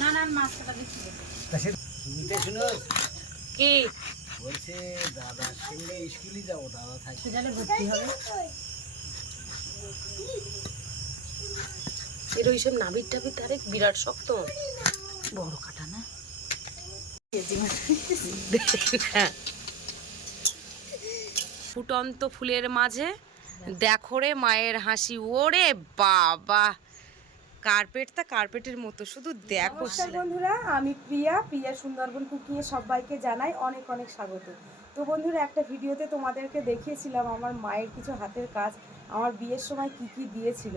না না মাছটা দেখি কি বলছে দাদার সঙ্গে স্কুলে যাবো, দাদা থাকতে গেলে ভর্তি হবে। এর ওইসব নাবির টাবির তারে বিরাট শক্ত, বড় কাটা না। ফুটন্ত ফুলের মাঝে দেখো রে মায়ের হাসি, ওরে বাবা কার্পেটটা কার্পেটের মতো, শুধু দেখো। বন্ধুরা, আমি প্রিয়া সুন্দরবন কুকিংয়ে সবাইকে জানাই অনেক অনেক স্বাগত। তো বন্ধুরা, একটা ভিডিওতে তোমাদেরকে দেখিয়েছিলাম আমার মায়ের কিছু হাতের কাজ আমার বিয়ের সময় কি কি দিয়েছিল।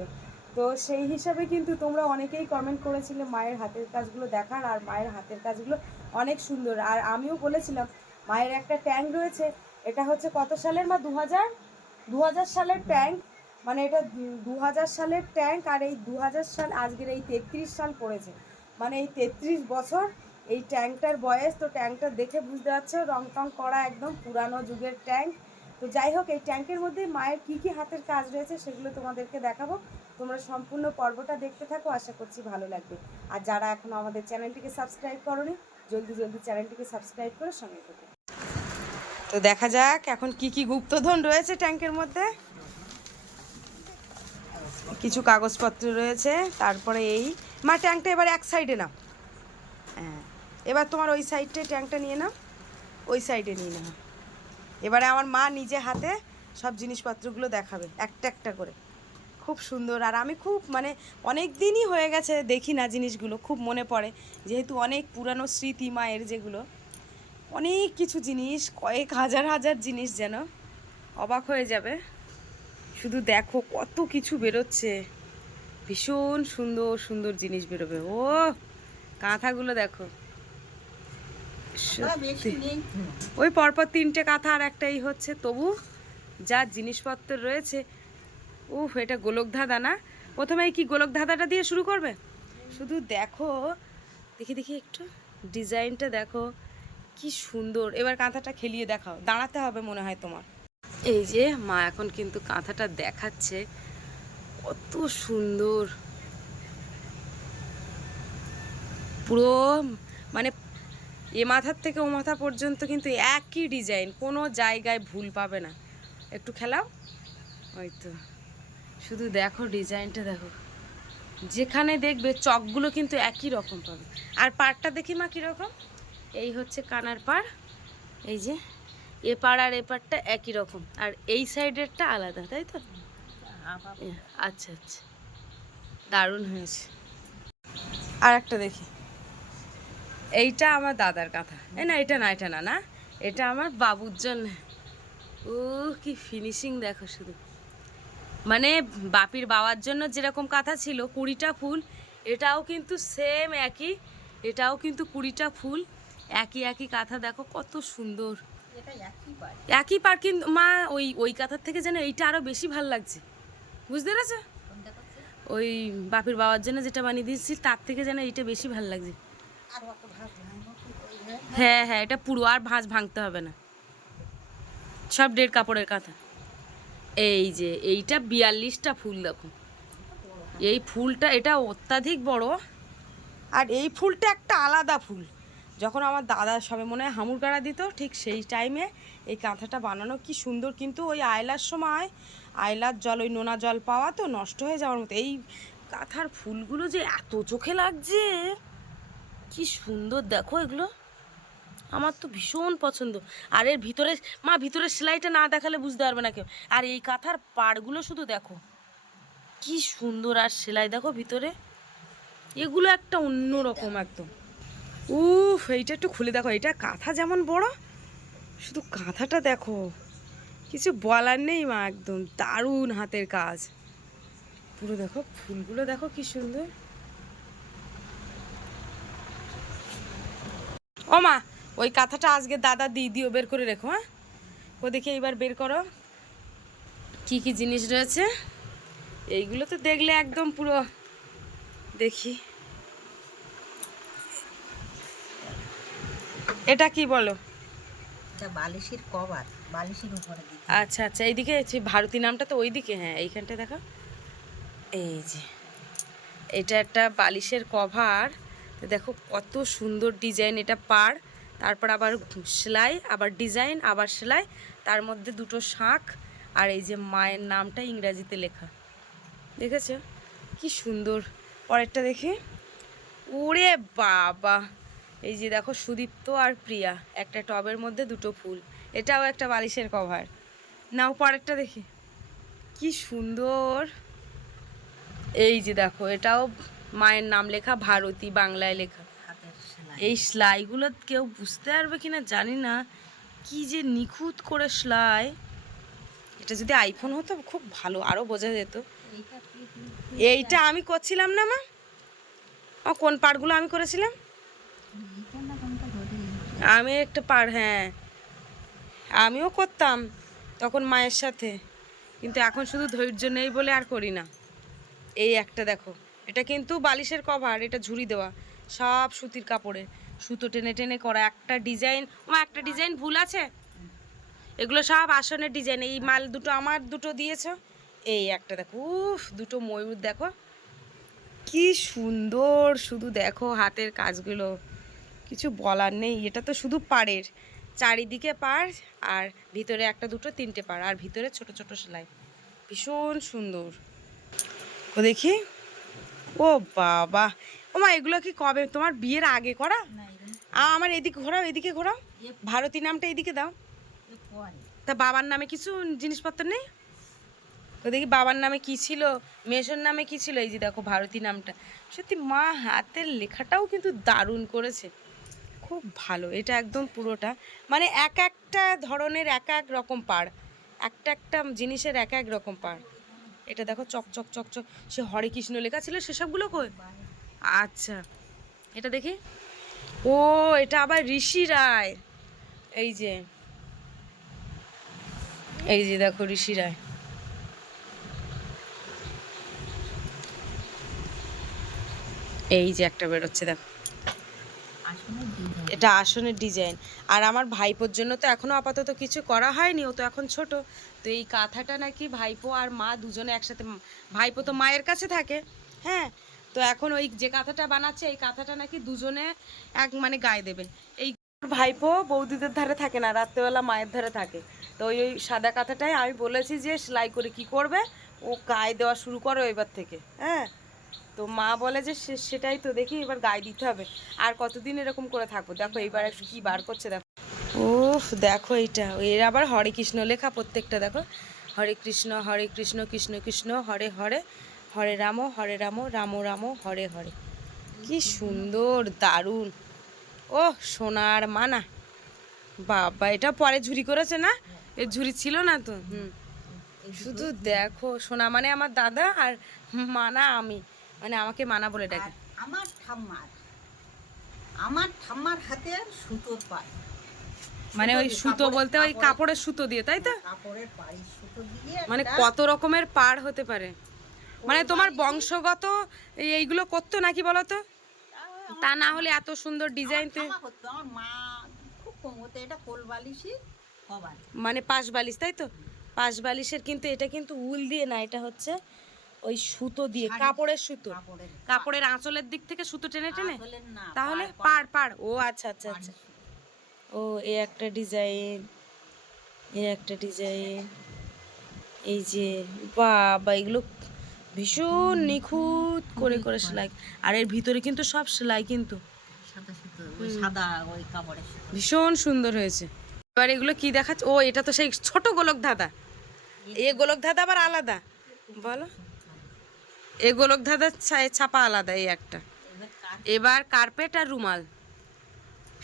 তো সেই হিসাবে কিন্তু তোমরা অনেকেই কমেন্ট করেছিলে মায়ের হাতের কাজগুলো দেখার, আর মায়ের হাতের কাজগুলো অনেক সুন্দর। আর আমিও বলেছিলাম মায়ের একটা ট্যাঙ্ক রয়েছে, এটা হচ্ছে কত সালের মা, 2000 সালের ট্যাঙ্ক, মানে এটা 2000 সালের ট্যাঙ্ক। আর এই 2000 সাল আজকের এই 33 সাল পড়েছে, মানে এই 33 বছর এই ট্যাঙ্কটার বয়স। তো ট্যাঙ্কটা দেখে বুঝতে পারছো রং টং করা, একদম পুরানো যুগের ট্যাঙ্ক। তো যাই হোক, এই ট্যাঙ্কের মধ্যে মায়ের কী কী হাতের কাজ রয়েছে সেগুলো তোমাদেরকে দেখাবো। তোমরা সম্পূর্ণ পর্বটা দেখতে থাকো, আশা করছি ভালো লাগবে। আর যারা এখনও আমাদের চ্যানেলটিকে সাবস্ক্রাইব করোনি, জলদি জলদি চ্যানেলটিকে সাবস্ক্রাইব করে সঙ্গে থাকো। তো দেখা যাক এখন কি কি গুপ্তধন রয়েছে ট্যাঙ্কের মধ্যে। কিছু কাগজপত্র রয়েছে, তারপরে এই মা ট্যাঙ্কটা এবার এক সাইডে নাও। হ্যাঁ, এবার তোমার ওই সাইডে ট্যাঙ্কটা নিয়ে নাও, ওই সাইডে নিয়ে নাও। এবারে আমার মা নিজে হাতে সব জিনিসপত্রগুলো দেখাবে একটা একটা করে, খুব সুন্দর। আর আমি খুব মানে অনেক দিনই হয়ে গেছে দেখি না জিনিসগুলো, খুব মনে পড়ে, যেহেতু অনেক পুরানো স্মৃতি মায়ের, যেগুলো অনেক কিছু জিনিস, কয়েক হাজার হাজার জিনিস, যেন অবাক হয়ে যাবে। শুধু দেখো কত কিছু বেরোচ্ছে, ভীষণ সুন্দর সুন্দর জিনিস বেরোবে। ও কাঁথাগুলো দেখো, ওই পরপর 3টে কাঁথা আর একটাই হচ্ছে, তবু যা জিনিসপত্র রয়েছে। উফ, এটা গোলক ধাঁধা না? প্রথমে কি গোলক ধাঁধাটা দিয়ে শুরু করবে? শুধু দেখো, দেখি দেখি একটু ডিজাইনটা দেখো কি সুন্দর। এবার কাঁথাটা খেলিয়ে দেখাও, দাঁড়াতে হবে মনে হয় তোমার। এই যে মা এখন কিন্তু কাঁথাটা দেখাচ্ছে, কত সুন্দর, পুরো মানে এ মাথার থেকে ও মাথা পর্যন্ত কিন্তু একই ডিজাইন, কোনো জায়গায় ভুল পাবে না। একটু খেলাও, ওই তো, শুধু দেখো ডিজাইনটা দেখো, যেখানে দেখবে চকগুলো কিন্তু একই রকম পাবে। আর পাড়টা দেখি মা কীরকম, এই হচ্ছে কানার পাড়, এই যে এ পাড় আর এ পাড়টা একই রকম, আর এই সাইডেরটা আলাদা, তাই তো? আচ্ছা আচ্ছা, দারুণ হয়েছে। আর একটা দেখি, এইটা আমার দাদার কাঁথা, না এটা না, এটা না, না এটা আমার বাবুর জন্য। ও কি ফিনিশিং দেখো শুধু, মানে বাপির বাবার জন্য যেরকম কাঁথা ছিল 20টা ফুল, এটাও কিন্তু সেম একই, এটাও কিন্তু 20টা ফুল, একই একই কাঁথা, দেখো কত সুন্দর। একই পার, কিন্তু মা ওই ওই কাঁথার থেকে যেন এইটা আরো বেশি ভালো লাগছে, বুঝতে পেরেছো? ওই বাপির বাবার জন্য যেটা বানিয়ে দিয়েছি তার থেকে যেন এইটা বেশি ভালো লাগছে। হ্যাঁ হ্যাঁ, এটা পুরো, আর ভাঁজ ভাঙতে হবে না, সব 1.5 কাপড়ের কাঁথা। এই যে এইটা 42টা ফুল দেখো, এই ফুলটা এটা অত্যাধিক বড়, আর এই ফুলটা একটা আলাদা ফুল। যখন আমার দাদা সবে মনে হয় হামুর গাড়া দিত, ঠিক সেই টাইমে এই কাঁথাটা বানানো, কি সুন্দর। কিন্তু ওই আয়লার সময়, আয়লার জল, ওই নোনা জল পাওয়া তো নষ্ট হয়ে যাওয়ার মতো। এই কাঁথার ফুলগুলো যে এত চোখে লাগছে, কি সুন্দর দেখো এগুলো, আমার তো ভীষণ পছন্দ। আর এর ভিতরে মা, ভিতরে সেলাইটা না দেখালে বুঝতে পারবে না কেউ। আর এই কাঁথার পাড়গুলো শুধু দেখো কি সুন্দর, আর সেলাই দেখো ভিতরে, এগুলো একটা অন্য রকম একদম। উফ, এইটা একটু খুলে দেখো, এটা কাঁথা যেমন বড়, শুধু কাঁথাটা দেখো, কিছু বলার নেই মা, একদম দারুণ হাতের কাজ পুরো। দেখো ফুলগুলো দেখো কি সুন্দর। ও মা, ওই কাঁথাটা আজকে দাদা দিও বের করে রেখো। হ্যাঁ, ও দেখি এইবার বের করো কি কি জিনিস রয়েছে। এইগুলো তো দেখলে একদম পুরো, দেখি এটা কি বলো, এটা বালিশের কভার, বালিশের উপরে দিতে। আচ্ছা আচ্ছা, এইদিকে ভারতী নামটা তো ওইদিকে, হ্যাঁ এইখানটা দেখো। এই যে এটা একটা বালিশের কভার, তো দেখো কত সুন্দর ডিজাইন, এটা পার, তারপর আবার সেলাই, আবার ডিজাইন, আবার সেলাই, তার মধ্যে দুটো শাঁখ, আর এই যে মায়ের নামটা ইংরাজিতে লেখা, দেখেছো কি সুন্দর। পরেরটা দেখি, ওরে বাবা, এই যে দেখো সুদীপ্ত আর প্রিয়া, একটা টবের মধ্যে দুটো ফুল, এটাও একটা বালিশের কভার। নাও পরেরটা দেখি, কি সুন্দর। এই যে দেখো এটাও মায়ের নাম লেখা, ভারতী বাংলায় লেখা। হাতের সেলাই। এই সেলাইগুলো কেউ বুঝতে পারবে কিনা জানি না, কি যে নিখুঁত করে সেলাই। এটা যদি আইফোন হতো খুব ভালো, আরও বোঝা যেত। এইটা এইটা আমি করছিলাম না মা, কোন পার্টগুলো আমি করেছিলাম? এইটা না কোনটা ধরে। আমি একটা পার, হ্যাঁ আমিও করতাম তখন মায়ের সাথে, কিন্তু এখন শুধু ধৈর্য নেই বলে আর করি না। এই একটা দেখো, এটা কিন্তু বালিশের কভার, এটা ঝুড়ি দেওয়া, সব সুতির কাপড়ে, সুতো টেনে টেনে করা, একটা ডিজাইন, একটা ডিজাইন ভুল আছে, এগুলো সব আসনের ডিজাইন। এই মাল দুটো আমার দুটো দিয়েছো, এই একটা দেখো, উফ দুটো ময়ূর দেখো কি সুন্দর, শুধু দেখো হাতের কাজগুলো, কিছু বলার নেই। এটা তো শুধু পাড়ের, চারিদিকে পাড়, আর ভিতরে একটা দুটো তিনটে পাড়, আর ভিতরে ছোট ছোট সেলাই, ভীষণ সুন্দর। ও দেখি, ও বাবা, ও মা এগুলো কি কবে তোমার বিয়ের আগে করা? না এগুলো আমার এদিকে ঘোরাও, এদিকে ঘোরাও, ভারতী নামটা এদিকে দাও। পরে। তা বাবার নামে কিছু জিনিসপত্র নেই? ও দেখি বাবার নামে কি ছিল, মেশোর নামে কি ছিল, এই যে দেখো ভারতী নামটা। সত্যি মা হাতের লেখাটাও কিন্তু দারুণ করেছে, খুব ভালো। এটা একদম পুরোটা, মানে এক একটা ধরনের এক এক রকম পাড়, একটা একটা জিনিসের এক এক রকম পাড়। এটা দেখো চক চক চক চক, সে হরে কৃষ্ণ লেখা ছিল সেসবগুলো কই? আচ্ছা এটা দেখি, ও এটা আবার ঋষি রায়, এই যে এই যে দেখো ঋষি রায়, এই যে একটা বেরোচ্ছে দেখো, আসলে ডিজাইন। এটা আসনের ডিজাইন। আর আমার ভাইপোর জন্য তো এখনো আপাতত কিছু করা হয়নি, ও তো এখন ছোট, তো এই কাঁথাটা নাকি ভাইপো আর মা দুজনে একসাথে, ভাইপো তো মায়ের কাছে থাকে, হ্যাঁ, তো এখন ওই যে কাঁথাটা বানাচ্ছে, এই কাঁথাটা নাকি দুজনে এক মানে গায়ে দেবে। এই ভাইপো বৌদিদের ধারে থাকে না, রাত্রেবেলা মায়ের ধারে থাকে, তো ওই ওই সাদা কাঁথাটাই আমি বলেছি যে সেলাই করে কি করবে, ও গায়ে দেওয়া শুরু করো এবার থেকে, হ্যাঁ। তো মা বলে যে সেটাই তো দেখি এবার গায়ে দিতে হবে, আর কতদিন এরকম করে থাকবো। দেখো এইবার কি বার করছে দেখো, উফ দেখো এইটা, এর আবার হরে কৃষ্ণ লেখা প্রত্যেকটা, দেখো হরে কৃষ্ণ কৃষ্ণ কৃষ্ণ হরে হরে, হরে রাম রাম রাম হরে হরে, কি সুন্দর দারুণ। ও সোনার মানা, বাবা এটা পরে ঝুরি করেছে না, এর ঝুরি ছিল না তো। শুধু দেখো, সোনা মানে আমার দাদা, আর মানা আমি, মানে আমাকে মানা বলে ডাকে। আমার ঠাম্মার হাতে সুতোর পাই, মানে ওই সুতো বলতে ওই কাপড়ের সুতো দিয়ে, তাই তো? কাপড়ের পাই সুতো দিয়ে মানে কত রকমের পাড় হতে পারে, মানে তোমার বংশগত এইগুলো করতো নাকি বলো তো, তা না হলে এত সুন্দর ডিজাইন তো। ঠাম্মা করতো, আমার মা খুব কম হতো। এটা কোল বালিশই কভার। মানে পাশ বালিশ, তাই তো? পাশ বালিশের, কিন্তু এটা কিন্তু উল দিয়ে না, এটা হচ্ছে ওই সুতো দিয়ে, কাপড়ের সুতো, কাপড়ের কাপড়ের আঁচলের দিক থেকে সুতো টেনে টেনে, আসলে না, তাহলে পাড়, পাড় পাড়। ও আচ্ছা আচ্ছা আচ্ছা, ও এই একটা ডিজাইন, এই একটা ডিজাইন, এই যে বাবা, এগুলো ভীষণ নিখুঁত করে করে সেলাই, আর এর ভিতরে কিন্তু সব সেলাই, কিন্তু সাদা সুতো, ওই সাদা ওই কাপড়ের সুতো। ভীষণ সুন্দর হয়েছে। এবার এগুলো কি দেখাচ্ছে, ও এটা তো সেই ছোট গোলক ধাঁধা, এ গোলক ধাঁধা আবার আলাদা, বলো এ গোলক ধাঁধার ছাপা আলাদা, এই একটা। এবার কার এবার কার্পেট আর রুমাল,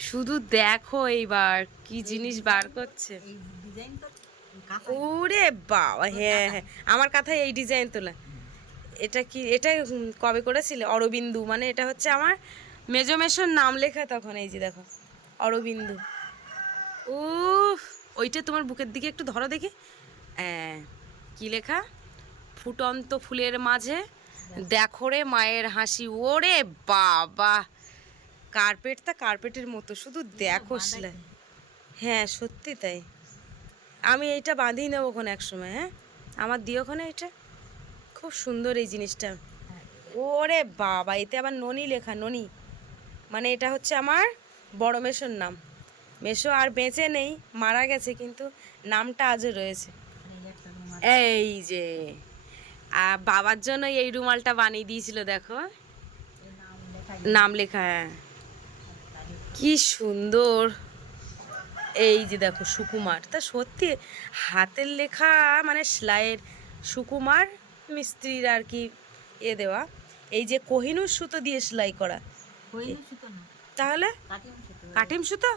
শুধু দেখো এইবার কি জিনিস বার করছে। এই ডিজাইনটা ওরে বাবা, হ্যাঁ হ্যাঁ, আমার কথায় এই ডিজাইন তোলা। এটা কি, এটা কবে করেছিলে? অরবিন্দু, মানে এটা হচ্ছে আমার মেজো মেশোর নাম লেখা তখন, এই যে দেখো অরবিন্দু। উফ, ওইটা তোমার বুকের দিকে একটু ধরো দেখি, হ্যাঁ কি লেখা, ফুটন্ত ফুলের মাঝে দেখো রে মায়ের হাসি, ওরে বাবা, কার্পেটটা কার্পেটের মতো, শুধু দেখো সেলাই। হ্যাঁ সত্যি তাই। আমি এইটা বাঁধিয়ে নেবো ওখানে এক সময়। হ্যাঁ আমার দিও ওখানে এটা, খুব সুন্দর এই জিনিসটা। ওরে বাবা, এতে আবার ননি লেখা, ননি মানে এটা হচ্ছে আমার বড় মেসোর নাম। মেসো আর বেঁচে নেই, মারা গেছে, কিন্তু নামটা আজও রয়েছে। এই যে বাবার জন্য এই রুমালটা বানিয়ে দিয়েছিল, দেখো নাম লেখা। হ্যাঁ কি সুন্দর। এই যে দেখো সুকুমার, তা সত্যি হাতের লেখা মানে সেলাইয়ের সুকুমার মিস্ত্রির আর কি এ দেওয়া। এই যে কোহিনূর সুতো দিয়ে সেলাই করা, তাহলে কাটিম সুতো।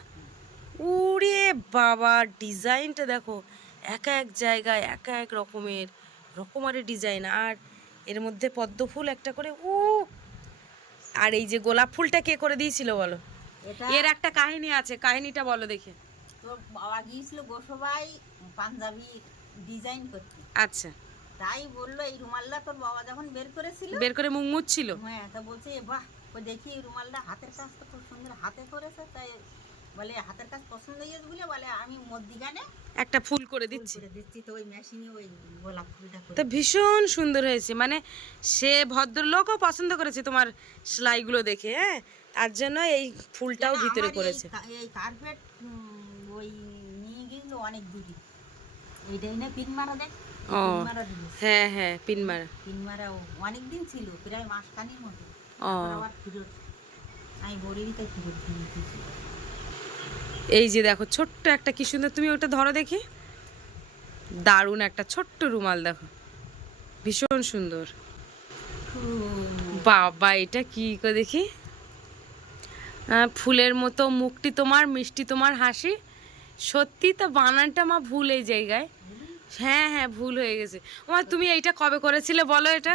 উরে বাবা, ডিজাইনটা দেখো, এক এক জায়গায় এক এক রকমারি ডিজাইন, আর এর মধ্যে পদ্ম ফুল একটা করে। আর এই যে গোলাপ ফুলটা কে করে দিয়েছিল বলো? এর একটা কাহিনী আছে, কাহিনীটা বলো দেখে। তোর বাবা গিয়েছিল গোসবাই পাঞ্জাবি ডিজাইন করতে। আচ্ছা। তাই বললো এই রুমালটা তোর বাবা যখন বের করেছিল, বের করে মুখ মুছছিল। হ্যাঁ, তা বলছে বাহ, ওই দেখি এই রুমালটা হাতের কাজ তো খুব সুন্দর হাতে করেছে, তাই বলে হাতের কাজ পছন্দ হয়েছে বলে বলে আমি মধ্যিখানে একটা ফুল করে দিচ্ছি। দিচ্ছি, তো ওই মেশিনে ওই গোলাপ ফুলটা করে। তো ভীষণ সুন্দর হয়েছে, মানে সে ভদ্রলোকও পছন্দ করেছে তোমার সেলাইগুলো দেখে। হ্যাঁ তার জন্য এই ফুলটাও ভিতরে করেছে। এই কার্পেট ওই নিয়ে গেছিল অনেক দূরে, এইটাই না পিন মারা দেখ। ও হ্যাঁ হ্যাঁ, পিন মারা। পিন মারা অনেক দিন ছিল, প্রায় মাসখানির মতো। ও আবার ফিরত আমি বলিনি, তাই ফিরত দিয়ে দিয়েছি। এই যে দেখো ছোট্ট একটা, কি সুন্দর, তুমি ওটা ধরো দেখি, দারুণ একটা ছোট্ট রুমাল দেখো, ভীষণ সুন্দর। বাবা এটা কি করে দেখি, ফুলের মতো মুখটি তোমার, মিষ্টি তোমার হাসি। সত্যি তো বানানটা মা ভুল এই জায়গায়। হ্যাঁ হ্যাঁ ভুল হয়ে গেছে। মা তুমি এইটা কবে করেছিলে বলো? এটা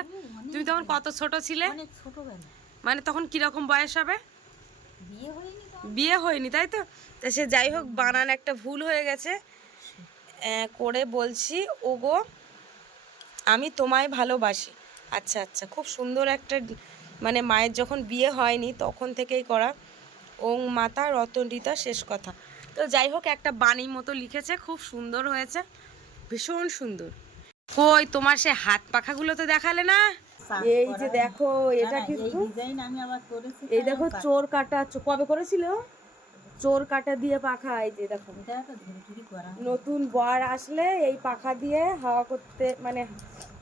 তুমি তখন কত ছোট ছিলে? অনেক ছোটবেলা, মানে তখন কিরকম বয়স হবে? বিয়ে হয়নি তো। বিয়ে হয়নি তাই তো। তা সে যাই হোক, বানান একটা ভুল হয়ে গেছে করে বলছি, ওগো আমি তোমায় ভালোবাসি। আচ্ছা আচ্ছা, খুব সুন্দর একটা, মানে মায়ের যখন বিয়ে হয়নি তখন থেকেই করা। ওং মাতা রতনরিতা শেষ কথা। তো যাই হোক, একটা বাণী মতো লিখেছে, খুব সুন্দর হয়েছে, ভীষণ সুন্দর। কই তোমার সে হাত পাখাগুলো তো দেখালে না। এই যে দেখো, এটা কিন্তু ডিজাইন আমি আবার করেছি। এই দেখো চোর কাটা, কবে করেছিল চোর কাটা দিয়ে পাখা। এই যে দেখো, এটা তো ধীরে ধীরে করা। নতুন বর আসলে এই পাখা দিয়ে হাওয়া করতে, মানে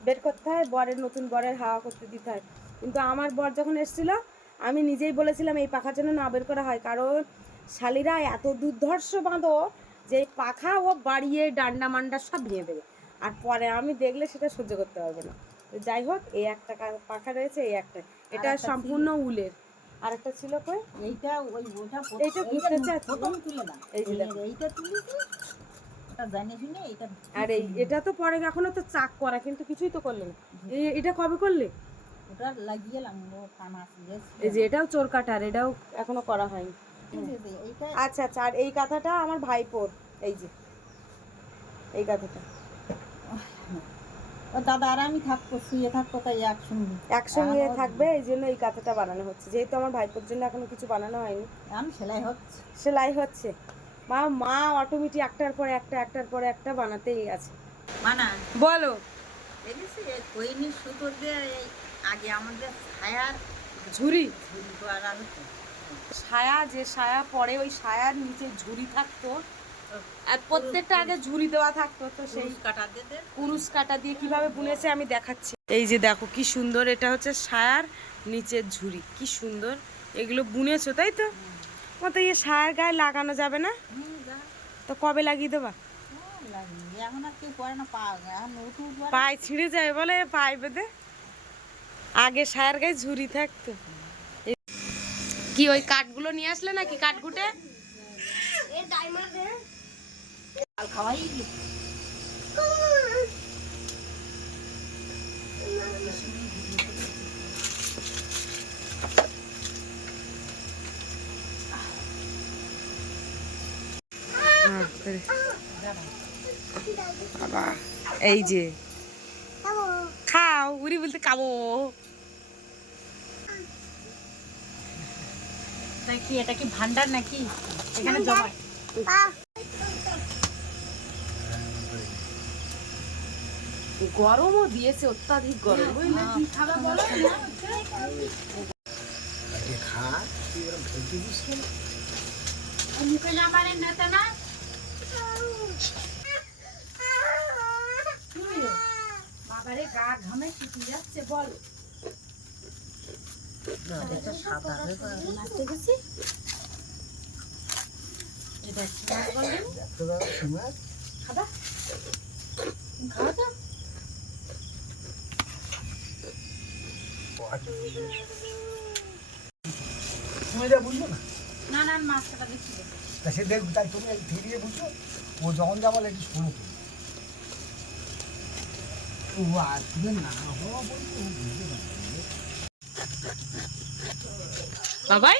বের করতে হয়, নতুন বরের হাওয়া করতে দিতে হয়। কিন্তু আমার বর যখন এসেছিল, আমি নিজেই বলেছিলাম এই পাখার জন্য না বের করা হয়, কারণ শালিরা এত দুর্ধর্ষ বাঁধো যে এই পাখা ও বাড়িয়ে ডান্ডা মান্ডা সব ভেঙে দেবে, আর পরে আমি দেখলে সেটা সহ্য করতে পারবে না। তো যাই হোক, এই একটা পাখা রয়েছে, এই একটা, এটা সম্পূর্ণ উলের। আর একটা ছিল কই, এইটা ওই ওটা এইটা ঘুরতে চাচ্ছি। প্রথম তুলে না, এই যে দেখো, এইটা তুলেছি, ওটা জানি শুনে এইটা। আর এটা তো পরে, এখনো তো চাক করা, কিন্তু কিছুই তো করলে না। এটা কবে করলে? ওটা লাগিয়েলাম, ও কানা আছে। এই যে এটাও চোর কাটার, এটাও এখনো করা হয়নি। এইটা আচ্ছা আচ্ছা, আর এই কাঁথাটা আমার ভাইপোর, এই যে এই কাঁথাটা ও দাদা আর আমি থাকবো, শুয়ে থাকবো, তাই একসঙ্গে থাকবে, এই জন্য এই কাঁথাটা বানানো হচ্ছে। যেহেতু আমার ভাইপোর জন্য এখনো কিছু বানানো হয়নি, আমি সেলাই হচ্ছে। সেলাই হচ্ছে। মা অটোমেটিক একটার পর একটা বানাতেই আছে। মানা বলো। দেখেছি কইনি সুতো দিয়ে এই আগে আমাদের ছায়ার ঝুড়ি, ঝুড়ি করা হতো। ছায়া, যে ছায়া পরে ওই ছায়ার নিচে ঝুড়ি থাকতো, আর প্রত্যেকটা আগে ঝুড়ি দেওয়া থাকতো। তো সেই কাটা দিতে কুরুশ কাটা দিয়ে কিভাবে বুনেছে আমি দেখাচ্ছি। এই যে দেখো কি সুন্দর, এটা হচ্ছে ছায়ার নিচের ঝুড়ি, কি সুন্দর এগুলো বুনেছো তাই তো। মতো এই ছায়ার গায়ে লাগানো যাবে না তো কবে লাগিয়ে দেবা? লাগিয়ে এখন আর কেউ করে না, এখন নতুন পায়ে ছিঁড়ে যায় বলে, পায়ে বেঁধে। আগে ছায়ার গায়ে ঝুড়ি থাকতো। কি ওই কাঠগুলো নিয়ে আসলে নাকি কাঠগুটে? খাওয়াই বাবা, এই যে খাও, উড়ি বলতে খাবো। তাই কি এটা কি ভান্ডার নাকি এখানে জমা? গরমও দিয়েছে, অত্যাধিক গরম বুঝলে। কি খাবে বলো? মুখে না পারেন না তা না। বাবারে গা ঘামে শুকিয়ে যাচ্ছে বল। নাচতে গেছি এটা খাবা খাওয়া তো বুঝলো না না না মাছ কাটা দেখছি তা সে দেখবে, তাই তুমি ধীরে বুঝছো। ও যখন যাবো একটু শোনো ও আসবে না হওয়া বলতে বুঝতে পারবে। বাবাই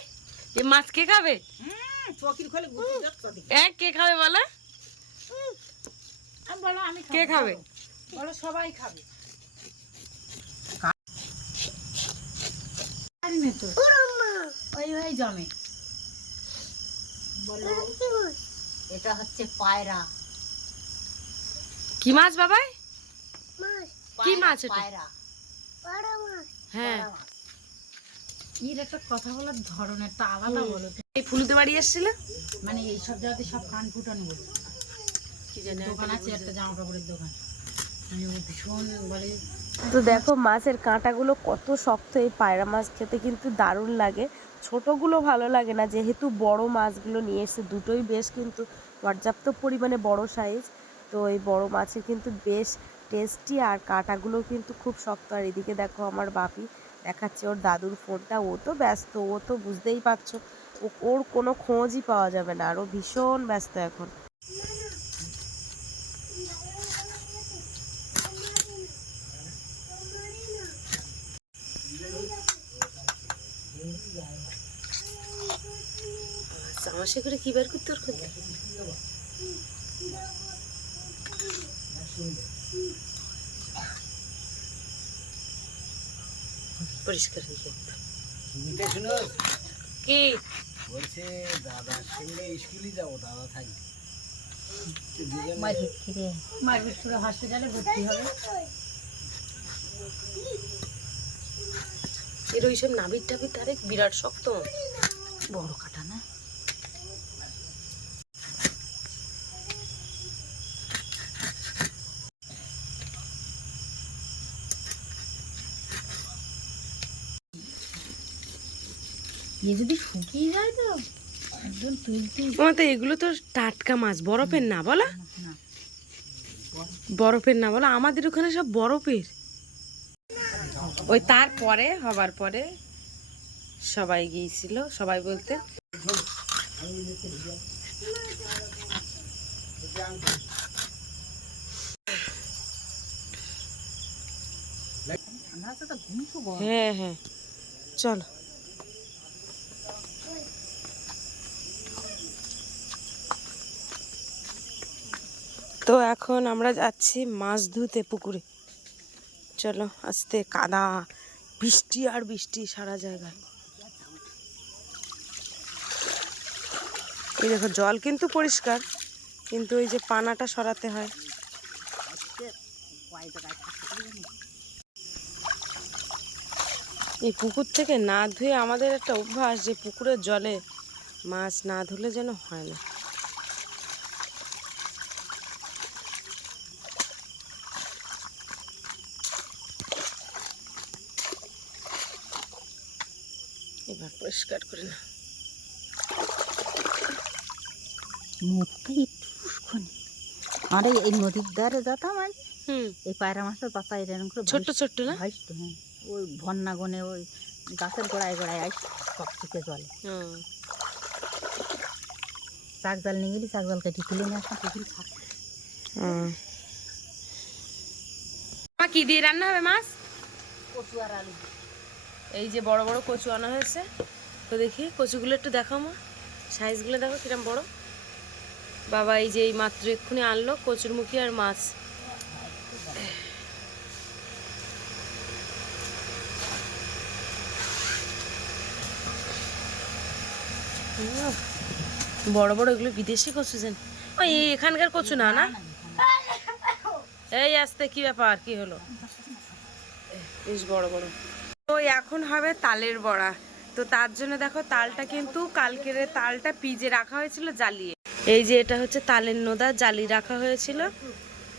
এই মাছ কে খাবে? চকির খোলে গুটি যাচ্ছে কে খাবে বলো? আমি বলো আমি খাবো। কে খাবে? বলো সবাই খাবে। ওই ওই জমে বলো এটা হচ্ছে পায়রা। কি মাছ বাবাই? কি মাছ এটা? পায়রা হ্যাঁ, এর একটা কথা বলার ধরন একটা আলাদা বলো তো। এই ফুলুতে বাড়ি এসেছিলে? মানে এইসব জায়গাতে সব কান ফুটানো বলো। কি জানি দোকান আছে একটা জামা কাপড়ের দোকান, মানে ও ভীষণ বলে। তো দেখো মাছের কাঁটাগুলো কত শক্ত। এই পায়রা মাছ খেতে কিন্তু দারুণ লাগে। ছোটগুলো ভালো লাগে না, যেহেতু বড় মাছগুলো নিয়ে এসেছে, দুটোই বেশ কিন্তু পর্যাপ্ত পরিমাণে বড় সাইজ। তো এই বড় মাছের কিন্তু বেশ টেস্টি, আর কাঁটাগুলো কিন্তু খুব শক্ত। আর এদিকে দেখো আমার বাপি দেখাচ্ছে ওর দাদুর ফোনটা। ও তো ব্যস্ত, ও তো বুঝতেই পারছো, ওর কোনো খোঁজই পাওয়া যাবে না, আর ও ভীষণ ব্যস্ত এখন। চামাশে করে কি বের করতে ওর করতে? পরিষ্কার হয়ে গেছে। শুনতে শুনো কি বলছে দাদার সঙ্গে স্কুলে যাবো, দাদা থাকবে। মারপিট করে হসপিটালে ভর্তি হবে। এর ওইসব নাবির টাবির ধারে বিরাট শক্ত, বড় কাটা না। এ যদি শুকিয়ে যায় তো একদম তুলতে তো এগুলো তো টাটকা মাছ, বরফের না বলো? না। বরফের না বলো, আমাদের ওখানে সব বরফের। ওই তারপরে হবার পরে সবাই গিয়েছিল, সবাই বলতে হ্যাঁ হ্যাঁ চলো। তো এখন আমরা যাচ্ছি মাছ ধুতে পুকুরে। চলো আস্তে, কাদা, বৃষ্টি আর বৃষ্টি সারা জায়গায়। এই দেখো জল কিন্তু পরিষ্কার, কিন্তু ওই যে পানাটা সরাতে হয়। এই পুকুর থেকে না ধুয়ে আমাদের একটা অভ্যাস, যে পুকুরের জলে মাছ না ধুলে যেন হয় না। এবার পরিষ্কার করে না। মুখটা একটুখানি আমরা এই নদীর ধারে যেতাম আর এই পায়রা মাছের পাতা এরকম করে ছোট্ট ছোট্ট না? ভাসতো। হ্যাঁ, ওই বন্যা গনে ওই গাছের গোড়ায় গোড়ায় আস টকটকে জলে চাক জাল নিয়ে গেলি, চাক জাল কেটে তুলে নিয়ে আসতাম, পুকুরি থাকতো। কি দিয়ে রান্না হবে মাছ? কচু আর আলু। এই যে বড় বড় কচু আনা হয়েছে, তো দেখি কচুগুলো একটু দেখাও মা, সাইজগুলো দেখো কিরম বড়। বাবা এই যে এই মাত্র এক্ষুনি আনলো কচুর মুখি আর মাছ। বড় বড় এগুলো বিদেশি কচু, যেন ওই এখানকার কচু না, না এই আসতে কি ব্যাপার, কি হলো? বেশ বড় বড়। তো এখন হবে তালের বড়া। তো তার জন্য দেখো তালটা কিন্তু কালকের তালটা পিজে রাখা হয়েছিল জ্বালিয়ে। এই যে এটা হচ্ছে তালের নোদা, জ্বালিয়ে রাখা হয়েছিল,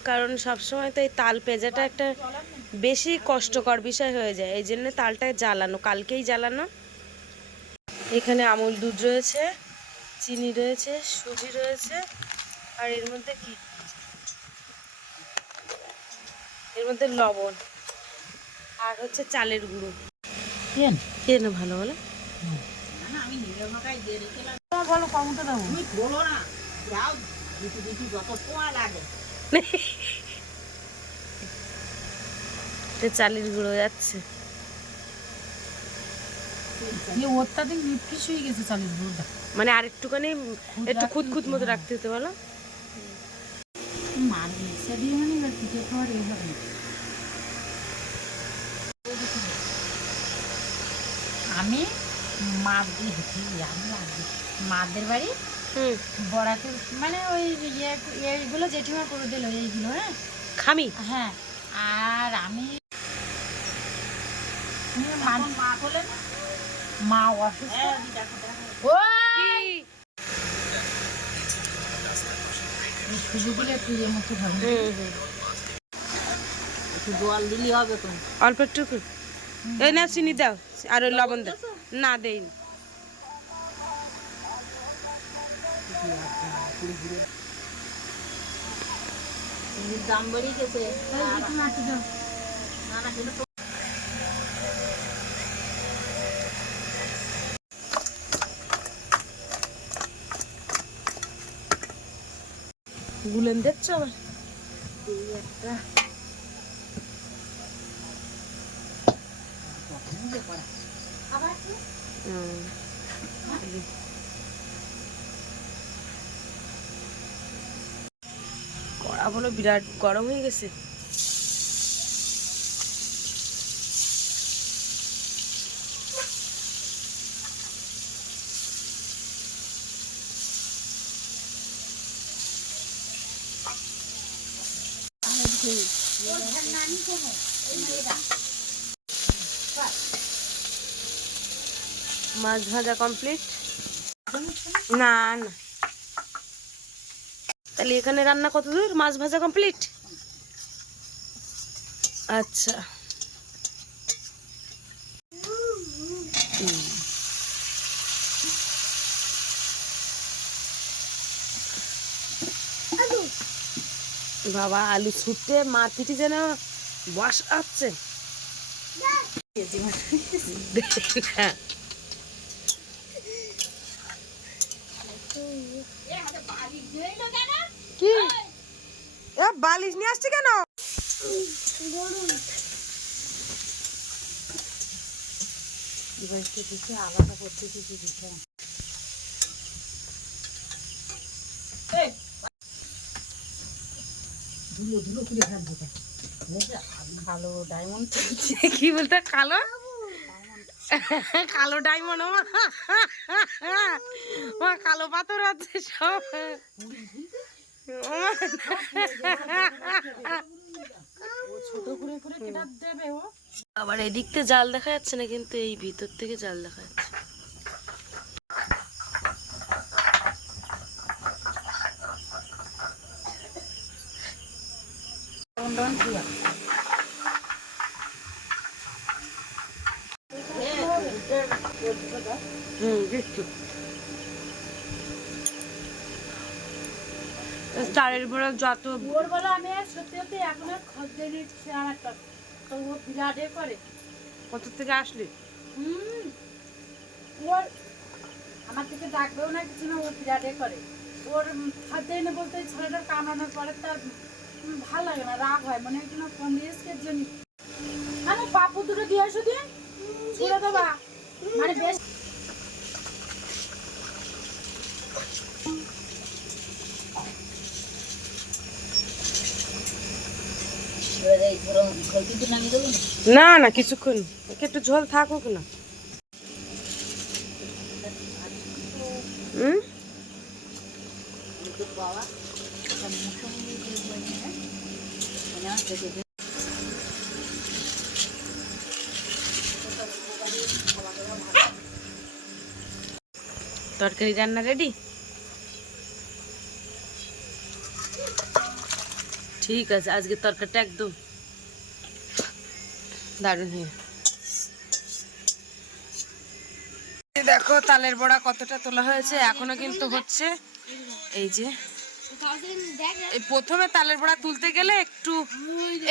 কারণ সবসময় তো এই তাল পেঁজাটা একটা বেশি কষ্টকর বিষয় হয়ে যায়, এই জন্য তালটা জ্বালানো, কালকেই জ্বালানো। এখানে আমুল দুধ রয়েছে, চিনি রয়েছে, সুজি রয়েছে, আর এর মধ্যে কি, এর মধ্যে লবণ, আর হচ্ছে চালের গুঁড়ো। কেন ভালো বলো? আমি নিজের ভাগায় দিয়ে রেখেলাম। বলো কমটা দাও। তুমি বলো না, যাও দিতে দিতে যত পোয়া লাগে। চালের গুঁড়ো যাচ্ছে, অত্যাধিক নিপকিস হয়ে গেছে চালের গুঁড়োটা। মানে আর একটুখানি একটু খুঁতখুত মতো রাখতে হতে বলো। মার মিক্সার দিয়ে মানে এবার পিঠে খাওয়ার এই হবে না। আমি মাছ দিয়ে হেঁটে আমি আগে মাদের বাড়ি বড়াকে মানে ওই এইগুলো জেঠিমা করে দিল এইগুলো, হ্যাঁ খামি। হ্যাঁ, আর আমি মা বলে না, মা অসুস্থ। ও সুজিগুলো একটু ইয়ে মতো হবে, একটু জল দিলেই হবে তো। অল্প একটু এই না চিনি দাও আর ওই লবণ দাও। না দেইনি। চিনির দাম বেড়ে গেছে। না না সেটা তো গুলেন দেখছো আবার একটা আবার কি কড়া বলো বিরাট গরম হয়ে গেছে। মাছ ভাজা কমপ্লিট। না না, তাহলে এখানে রান্না কত দূর? মাছ ভাজা কমপ্লিট। আচ্ছা বাবা, আলু ছুটতে মার পিঠে যেন বস আসছে। কি বালিশ নিয়ে আসছে কেন? আলাদা করতে কিছু দিচ্ছে না। ভালো ডায়মন্ড কি বলতে? কালো কালো ডায়মন্ড, কালো পাথর আছে সব। ছোট করে করে কেটে দেবে ও। আবার এদিক থেকে জাল দেখা যাচ্ছে না, কিন্তু এই ভিতর থেকে জাল দেখা যাচ্ছে। দেখছো স্টারের বড় যত ভোরবেলা আমি আর সত্যি সত্যি এখন আর খদ্দের নিচ্ছে আর একটা, তো ও বিরাট এ করে। কত থেকে আসলে? ওর আমার থেকে ডাকবেও না কিছু না, ও বিরাট এ করে। ওর খাদ্য এনে বলতে ছেলেটার কামড়ানোর পরে তার ভালো লাগে না, রাগ হয়, মনে হয় কিনা ফোন দিয়েছে জন্য আমি পাপু দুটো দিয়ে আসো দিয়ে ছুড়ে দেবা, মানে বেশ না না কিছুক্ষণ একটু ঝোল থাকুক না। তরকারি রান্না রেডি? ঠিক আছে, আজকে তরকারিটা একদম দারুণ হয়ে। দেখো তালের বড়া কতটা তোলা হয়েছে, এখনো কিন্তু হচ্ছে। এই যে এই প্রথমে তালের বড়া তুলতে গেলে একটু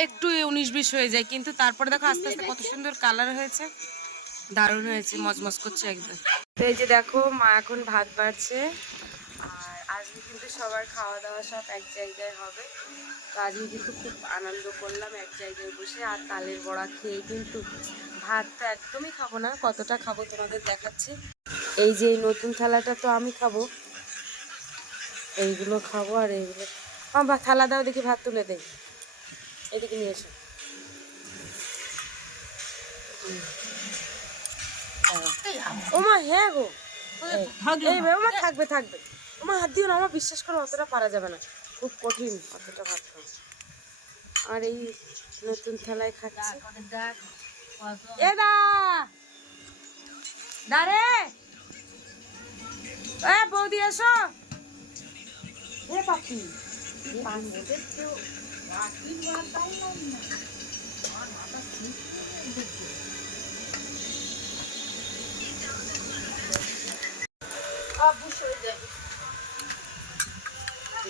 একটু 19-20 হয়ে যায়, কিন্তু তারপরে দেখো আস্তে আস্তে কত সুন্দর কালার হয়েছে, দারুণ হয়েছে, মজমজ করছে একদম। তো এই যে দেখো মা এখন ভাত বাড়ছে, আর আজকে কিন্তু সবার খাওয়া দাওয়া সব এক জায়গায় হবে। তো আজকে কিন্তু খুব আনন্দ করলাম এক জায়গায় বসে, আর তালের বড়া খেয়ে কিন্তু ভাত তো একদমই খাবো না, কতটা খাবো তোমাদের দেখাচ্ছি। এই যে এই নতুন থালাটা তো আমি খাবো, এইগুলো খাবো, আর এইগুলো বা থালা দাও দেখি, ভাত তুলে দেই, এদিকে নিয়ে এসো। ওমা হ্যাঁ গো, ওমা থাকবে থাকবে, ওমা হাত দিও না, আমার বিশ্বাস করো অতটা পারা যাবে না, খুব কঠিন অতটা ভাত খাওয়া। আর এই নতুন থালায় খাচ্ছি। এ দা দাঁড়ে, এ বৌদি এসো। এ পাখি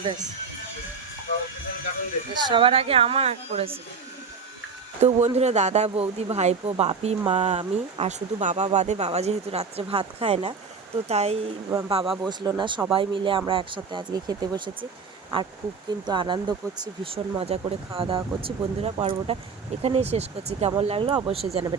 বেশ, সবার আগে আমার করেছে। তো বন্ধুরা, দাদা বৌদি ভাইপো বাপি মা আমি, আর শুধু বাবা বাদে, বাবা যেহেতু রাত্রে ভাত খায় না, তো তাই বাবা বসলো না, সবাই মিলে আমরা একসাথে আজকে খেতে বসেছি, আর খুব কিন্তু আনন্দ করছি, ভীষণ মজা করে খাওয়া দাওয়া করছি। বন্ধুরা, পর্বটা এখানেই শেষ করছি, কেমন লাগলো অবশ্যই জানাবে।